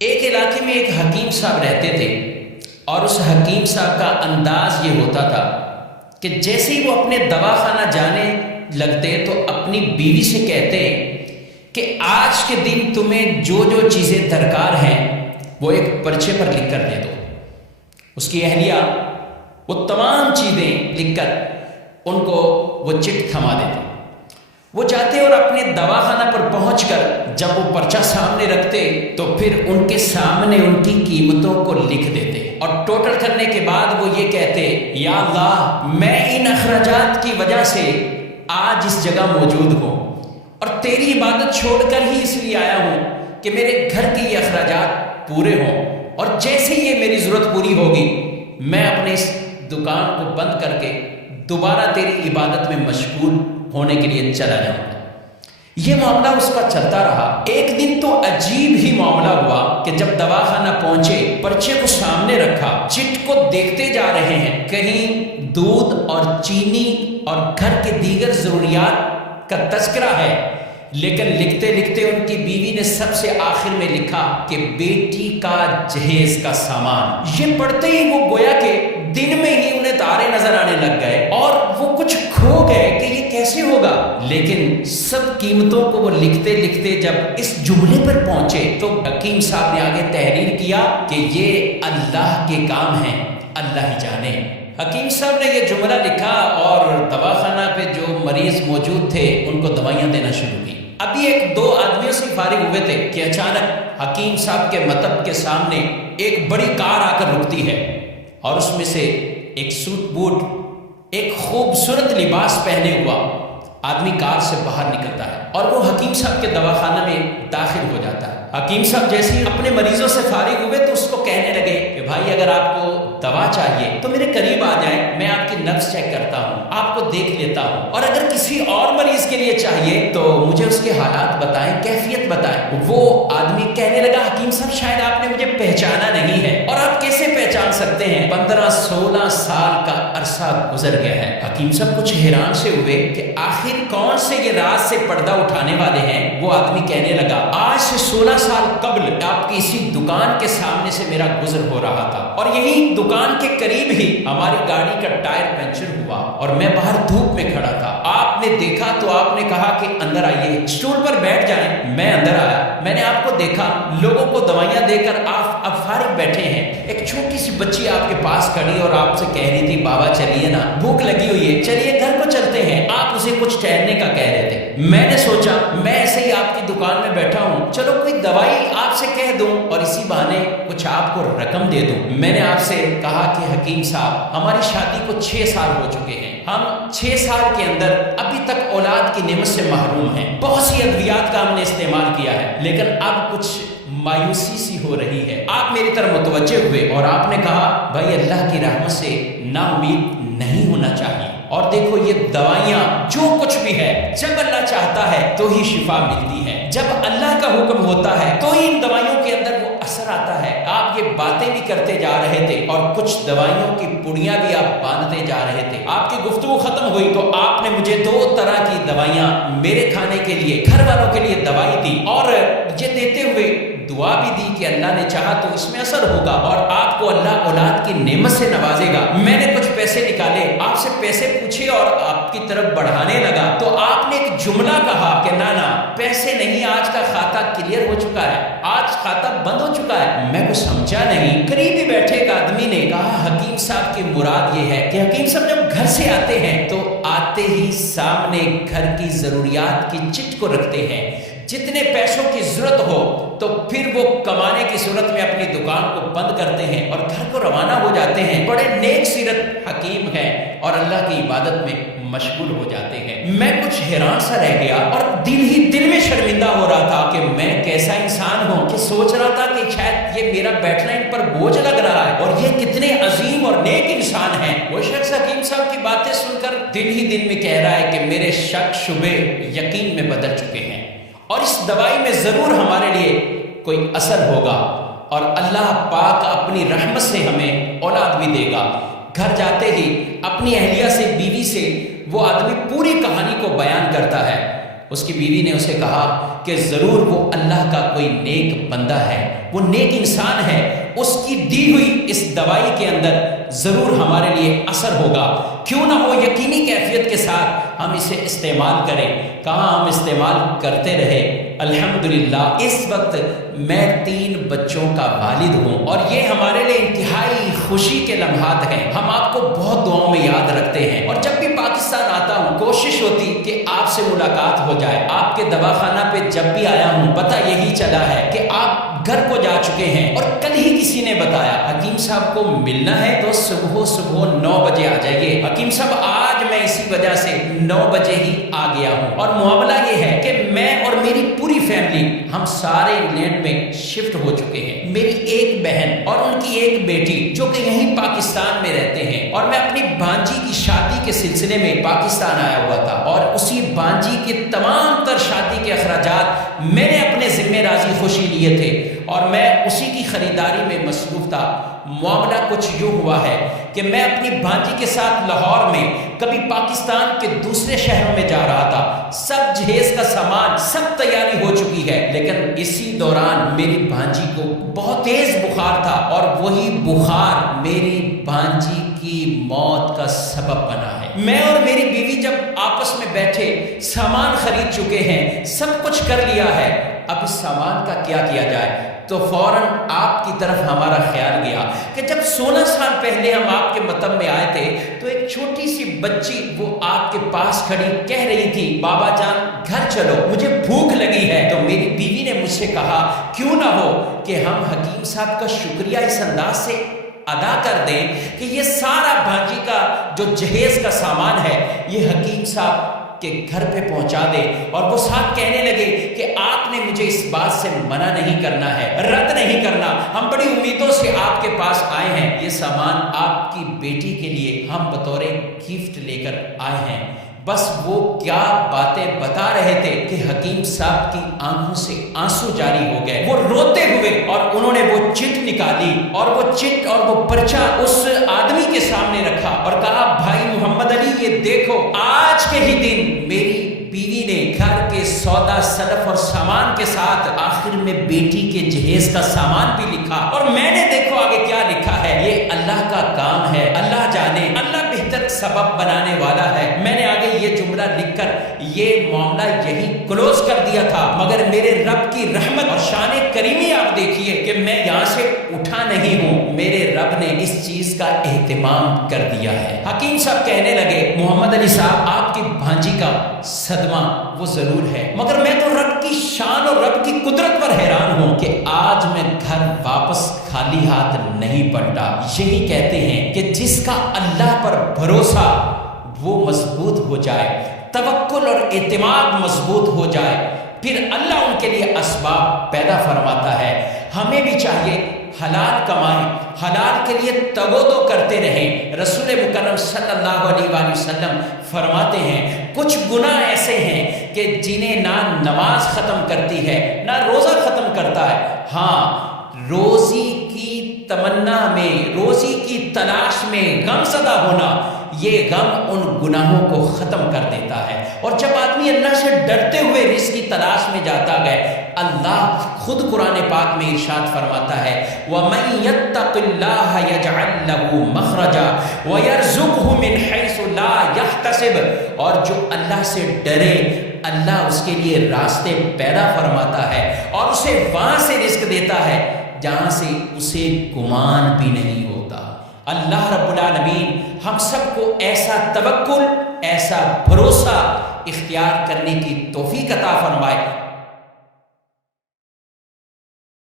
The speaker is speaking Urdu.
ایک علاقے میں ایک حکیم صاحب رہتے تھے، اور اس حکیم صاحب کا انداز یہ ہوتا تھا کہ جیسے ہی وہ اپنے دواخانہ جانے لگتے تو اپنی بیوی سے کہتے کہ آج کے دن تمہیں جو جو چیزیں درکار ہیں وہ ایک پرچے پر لکھ کر دے دو۔ اس کی اہلیہ وہ تمام چیزیں لکھ کر ان کو وہ چٹ تھما دیتے۔ وہ جاتے اور اپنے دواخانہ پر پہنچ کر جب وہ پرچہ سامنے رکھتے تو پھر ان کے سامنے ان کی قیمتوں کو لکھ دیتے، اور ٹوٹل کرنے کے بعد وہ یہ کہتے، یا اللہ میں ان اخراجات کی وجہ سے آج اس جگہ موجود ہوں، اور تیری عبادت چھوڑ کر ہی اس لیے آیا ہوں کہ میرے گھر کے یہ اخراجات پورے ہوں، اور جیسے ہی یہ میری ضرورت پوری ہوگی میں اپنے اس دکان کو بند کر کے دوبارہ تیری عبادت میں مشغول ہونے کے لیے چلا جاؤں گا۔ یہ معاملہ اس کا چلتا رہا۔ ایک دن تو عجیب ہی معاملہ ہوا کہ جب دواخانہ پہنچے، پرچے کو سامنے رکھا، چٹ کو دیکھتے جا رہے ہیں، کہیں دودھ اور چینی اور گھر کے دیگر ضروریات کا تذکرہ ہے، لیکن لکھتے لکھتے ان کی بیوی نے سب سے آخر میں لکھا کہ بیٹی کا جہیز کا سامان۔ یہ پڑھتے ہی وہ گویا کہ دن میں ہی انہیں تارے نظر آنے لگ گئے اور وہ کچھ کھو گئے کہ یہ کیسے ہوگا، لیکن سب قیمتوں کو وہ لکھتے لکھتے جب اس جملے پر پہنچے تو حکیم صاحب نے آگے تحریر کیا کہ یہ اللہ کے کام ہیں، اللہ ہی جانے۔ حکیم صاحب نے یہ جملہ لکھا اور دواخانہ پہ جو مریض موجود تھے ان کو دوائیاں دینا شروع کی۔ ابھی ایک دو آدمیوں سے فارغ ہوئے تھے کہ اچانک حکیم صاحب کے مطب کے سامنے ایک بڑی کار آ کر رکتی ہے، اور اس میں سے ایک سوٹ بوٹ، ایک خوبصورت لباس پہنے ہوا آدمی کار سے باہر نکلتا ہے اور وہ حکیم صاحب کے دواخانہ میں داخل ہو جاتا ہے۔ حکیم صاحب جیسے ہی اپنے مریضوں سے فارغ ہوئے تو اس کو کہنے لگے کہ بھائی اگر آپ کو دوا چاہیے تو میرے قریب آ جائیں، میں آپ کی نبض چیک کرتا ہوں، آپ کو دیکھ لیتا ہوں، اور اگر کسی اور مریض کے لیے چاہیے تو مجھے اس کے حالات بتائیں، کیفیت بتائیں۔ وہ آدمی کہنے لگا حکیم صاحب شاید آپ نے مجھے پہچانا نہیں ہے، اور آپ کیسے پہچان سکتے ہیں، 15-16 سال کا عرصہ گزر گیا ہے۔ حکیم صاحب کچھ حیران سے ہوئے کہ آخر کون سے یہ راز سے پردہ اٹھانے والے ہیں۔ وہ آدمی کہنے لگا آج سے 16 سال قبل آپ کی اسی دکان کے سامنے سے میرا گزر ہو رہا تھا، اور یہی دکان کے قریب ہی ہماری گاڑی کا ٹائر پنچر ہوا اور میں باہر دھوپ میں کھڑا تھا، آپ نے دیکھا تو آپ نے کہا کہ اندر آئیے، اسٹول پر بیٹھ جائیں۔ میں اندر آیا، میں نے آپ کو دیکھا، لوگوں کو دوائیاں دے کر آپ اب فارغ بیٹھے ہیں، ایک چھوٹی سی بچی آپ کے پاس کھڑی اور آپ سے کہہ رہی تھی بابا چلیے نا، بھوک لگی ہوئی ہے، چلیے گھر کو چلتے ہیں، آپ اسے کچھ ٹہلنے کا کہہ رہے تھے۔ میں نے سوچا میں ایسے ہی آپ کی دکان میں بیٹھا ہوں، چلو کوئی دوائی آپ سے کہہ دوں اور اسی بہانے کچھ آپ کو رقم دے دوں۔ میں نے آپ سے کہا کہ حکیم صاحب ہماری شادی کو 6 سال ہو چکے ہیں، ہم 6 سال کے اندر ابھی تک اولاد کی نعمت سے محروم ہیں، بہت سی ادویات کا ہم نے استعمال کیا ہے، لیکن اب کچھ مایوسی سی ہو رہی ہے۔ آپ میری طرف متوجہ ہوئے اور آپ نے کہا بھائی اللہ کی رحمت سے نا امید نہیں ہونا چاہیے، اور دیکھو یہ دوائیاں جو کچھ بھی ہے جب اللہ چاہتا ہے تو ہی شفا ملتی ہے، جب اللہ کا حکم ہوتا ہے تو ہی ان دوائیوں کے اندر وہ اثر آتا ہے۔ آپ یہ باتیں بھی کرتے جا رہے تھے اور کچھ دوائیوں کی پڑیاں بھی آپ باندھتے جا رہے تھے۔ آپ کی گفتگو ختم ہوئی تو آپ نے مجھے 2 طرح کی دوائیاں میرے کھانے کے لیے، گھر والوں کے لیے دوائی دی، اور یہ دیتے ہوئے دعا بھی دی کہ اللہ نے چاہا تو اس میں اثر ہوگا اور آپ کو اللہ اولاد کی نعمت سے نوازے گا۔ میں نے کچھ پیسے نکالے، آپ سے پیسے پوچھے اور آپ کی طرف بڑھانے لگا تو آپ نے ایک جملہ کہا کہ نانا پیسے نہیں، آج کا کھاتا کلیئر ہو چکا ہے، آج کھاتا بند ہو چکا ہے۔ میں کچھ سمجھا نہیں۔ قریب ہی بیٹھے ایک آدمی نے کہا حکیم صاحب کی مراد یہ ہے کہ حکیم صاحب جب گھر سے آتے ہیں تو آتے ہی سامنے گھر کی ضروریات کی چٹ کو رکھتے ہیں، جتنے پیسوں کی ضرورت ہو تو پھر وہ کمانے کی صورت میں اپنی دکان کو بند کرتے ہیں اور گھر کو روانہ ہو جاتے ہیں۔ بڑے نیک سیرت حکیم ہیں اور اللہ کی عبادت میں مشغول ہو جاتے ہیں۔ میں کچھ حیران سا رہ گیا اور دل ہی دل میں شرمندہ ہو رہا تھا کہ میں کیسا انسان ہوں، کہ سوچ رہا تھا کہ شاید یہ میرا بیٹھنا ان پر بوجھ لگ رہا ہے اور یہ کتنے عظیم اور نیک انسان ہیں۔ وہ شخص حکیم صاحب کی باتیں سن کر دل ہی دل میں کہہ رہا ہے کہ میرے شک شبے یقین میں بدل چکے ہیں، اور اس دوائی میں ضرور ہمارے لیے کوئی اثر ہوگا، اور اللہ پاک اپنی رحمت سے ہمیں اولاد بھی دے گا۔ گھر جاتے ہی اپنی اہلیہ سے، بیوی سے وہ آدمی پوری کہانی کو بیان کرتا ہے۔ اس کی بیوی نے اسے کہا کہ ضرور وہ اللہ کا کوئی نیک بندہ ہے وہ نیک انسان ہے، اس کی دی ہوئی اس دوائی کے اندر ضرور ہمارے لیے اثر ہوگا، کیوں نہ ہو یقینی کیفیت کے ساتھ ہم اسے استعمال کریں۔ کہاں ہم استعمال کرتے رہے۔ الحمدللہ اس وقت میں 3 بچوں کا والد ہوں اور یہ ہمارے لیے انتہائی خوشی کے لمحات ہیں۔ ہم آپ کو بہت دعاؤں میں یاد رکھتے ہیں اور جب بھی پاکستان آتا ہوں کوشش ہوتی کہ آپ سے ملاقات ہو جائے۔ آپ کے دواخانہ پہ جب بھی آیا ہوں پتہ یہی چلا ہے کہ آپ گھر کو جا چکے ہیں، اور کل ہی کسی نے بتایا حکیم صاحب کو ملنا ہے تو صبح 9 بجے آ جائیے۔ حکیم صاحب آج میں اسی وجہ سے 9 بجے ہی آ گیا ہوں، اور معاملہ یہ ہے کہ میں اور میری پوری فیملی ہم سارے انگلینڈ میں شفٹ ہو چکے ہیں۔ میری ایک بہن اور ان کی ایک بیٹی جو کہ یہیں پاکستان میں رہتے ہیں، اور میں اپنی بانجی کی شادی کے سلسلے میں پاکستان آیا ہوا تھا، اور اسی بانجی کے تمام تر شادی کے اخراجات میں نے اپنے ذمہ راضی خوشی لیے تھے اور میں اسی کی خریداری میں مصروف تھا۔ معاملہ کچھ یوں ہوا ہے کہ میں اپنی بھانجی کے ساتھ لاہور میں کبھی پاکستان کے دوسرے شہروں میں جا رہا تھا، سب جہیز کا سامان سب تیاری ہو چکی ہے، لیکن اسی دوران میری بھانجی کو بہت تیز بخار تھا، اور وہی بخار میری بھانجی کی موت کا سبب بنا ہے۔ میں اور میری بیوی جب آپس میں بیٹھے سامان خرید چکے ہیں، سب کچھ کر لیا ہے، اب اس سامان کا کیا کیا جائے، تو فوراً آپ کی طرف ہمارا خیال گیا کہ جب 16 سال پہلے ہم آپ کے مطب میں آئے تھے تو ایک چھوٹی سی بچی وہ آپ کے پاس کھڑی کہہ رہی تھی بابا جان گھر چلو مجھے بھوک لگی ہے، تو میری بیوی نے مجھ سے کہا کیوں نہ ہو کہ ہم حکیم صاحب کا شکریہ اس انداز سے ادا کر دیں کہ یہ سارا بھانجی کا جو جہیز کا سامان ہے یہ حکیم صاحب کہ گھر پہ پہنچا دے۔ اور وہ ساتھ کہنے لگے کہ آپ نے مجھے اس بات سے منع نہیں کرنا ہے، رد نہیں کرنا، ہم بڑی امیدوں سے آپ کے پاس آئے ہیں، یہ سامان آپ کی بیٹی کے لیے ہم بطور گفٹ لے کر آئے ہیں۔ بس وہ کیا باتیں بتا رہے تھے کہ حکیم صاحب کی آنکھوں سے آنسو جاری ہو گئے، وہ روتے ہوئے، اور انہوں نے وہ چٹ نکالی اور وہ چٹ اور وہ پرچہ اس آدمی کے سامنے رکھا اور کہا بھائی محمد علی یہ دیکھو آج کے ہی دن میری بیوی نے گھر کے سودا سلف اور سامان کے ساتھ آخر میں بیٹی کے جہیز کا سامان بھی لکھا، اور میں نے دیکھو آگے کیا لکھا ہے، یہ اللہ کا کام ہے، اللہ جانے، اللہ بہتر سبب بنانے والا ہے۔ میں نے آگے یہ جملہ لکھ کر یہ معاملہ یہی کلوز کر دیا تھا، مگر میرے رب کی رحمت اور شان کریمی آپ دیکھیے کہ میں یہاں سے اٹھا نہیں ہوں، میرے رب نے اس چیز کا اہتمام کر دیا ہے۔ حکیم صاحب کہنے لگے محمد علی صاحب آپ کی بھانجی کا صدمہ وہ ضرور ہے، مگر میں تو رب کی شان اور رب کی قدرت پر حیران ہوں کہ آج میں گھر واپس خالی ہاتھ نہیں پلٹا۔ یہی کہتے ہیں کہ جس کا اللہ پر بھروسہ وہ مضبوط ہو جائے، توکل اور اعتماد مضبوط ہو جائے، پھر اللہ ان کے لیے اسباب پیدا فرماتا ہے۔ ہمیں بھی چاہیے حلال کمائیں، حلال کے لیے تگ و دو کرتے رہیں۔ رسول مکرم صلی اللہ علیہ وآلہ وسلم فرماتے ہیں کچھ گناہ ایسے ہیں کہ جنہیں نہ نماز ختم کرتی ہے نہ روزہ ختم کرتا ہے، ہاں روزی کی تمنا میں، روزی کی تلاش میں غم زدہ ہونا، یہ غم ان گناہوں کو ختم کر دیتا ہے۔ اور جب آدمی اللہ سے ڈرتے ہوئے رزق کی تلاش میں جاتا ہے، اللہ خود قرآن پاک میں ارشاد فرماتا ہے وَمَن يَتَّقِ اللَّهَ يَجْعَلْ لَهُ مَخْرَجًا وَيَرْزُقْهُ مِنْ حَيْثُ لَا يَحْتَسِبُ، اور جو اللہ سے ڈرے اللہ اس کے لیے راستے پیدا فرماتا ہے اور اسے وہاں سے رزق دیتا ہے جہاں سے اسے گمان بھی نہیں ہوتا۔ اللہ رب العالمین ہم سب کو ایسا توکل، ایسا بھروسہ اختیار کرنے کی توفیق عطا فرمائے۔